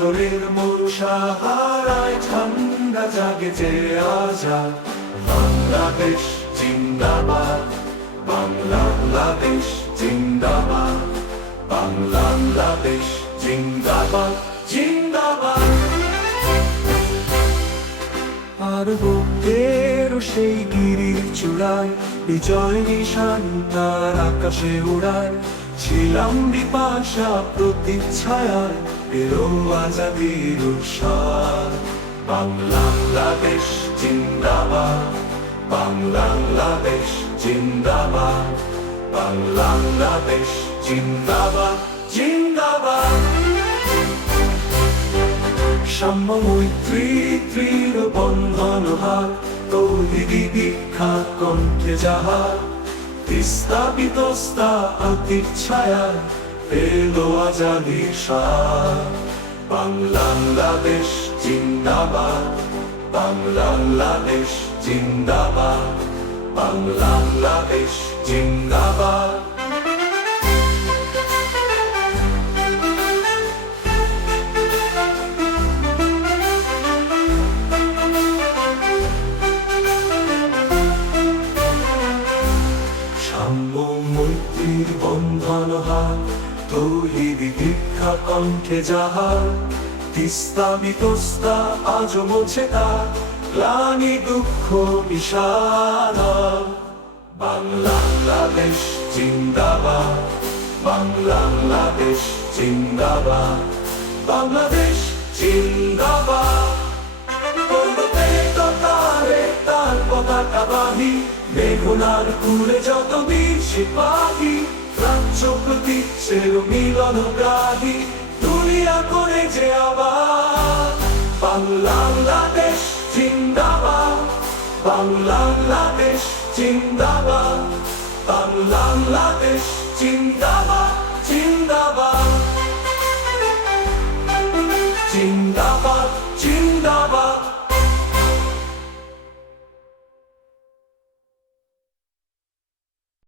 বছরের মরুসাহারায় ঠান্ডা জাগে যে আজাদ। বাংলাদেশ জিন্দাবাদ, বাংলাদেশ জিন্দাবাদ, বাংলাদেশ জিন্দাবাদ, জিন্দাবাদ। আর বুকের সেই গিরির চূড়ায় বিজয় নিশান তার আকাশে উড়ায়। ছিলাম বিপাশা প্রতিচ্ছায়ায় এলো আজাদীর উৎসাহ। বাংলাদেশ জিন্দাবাদ, বাংলাদেশ জিন্দাবাদ, বাংলাদেশ জিন্দাবাদ, জিন্দাবাদ। সাম্য মৈত্রী দৃঢ় বন্ধন হাত, তৌহিদি দীক্ষা কণ্ঠে যাহার। তিস্তা বিতস্তা আতির ছায়ায় এলো আজাদীর স্বাদ। বাংলাদেশ জিন্দাবাদ, বাংলাদেশ জিন্দাবাদ, বাংলাদেশ জিন্দাবাদ। মৈত্রীর বন্ধন হাত, তৌহিদি দীক্ষা কণ্ঠে যাহার। তিস্তা বিতস্তা আজ মোছে তার গ্লানি দুঃখ বিষাদা। বাংলাদেশ জিন্দাবাদ, বাংলাদেশ জিন্দাবাদ, বাংলাদেশ জিন্দাবাদ। পর্বতে তারে তার পতাকা বাহি, বেগুনার কুলে যত বীর সিপাহী। রাজ্য প্রতীচ্ছের মিলন গ্রাহী, দুনিয়া করে যে আবার। বাংলাদেশ জিন্দাবাদ, বাংলাদেশ জিন্দাবাদ, বাংলাদেশ জিন্দাবাদ, জিন্দাবাদ।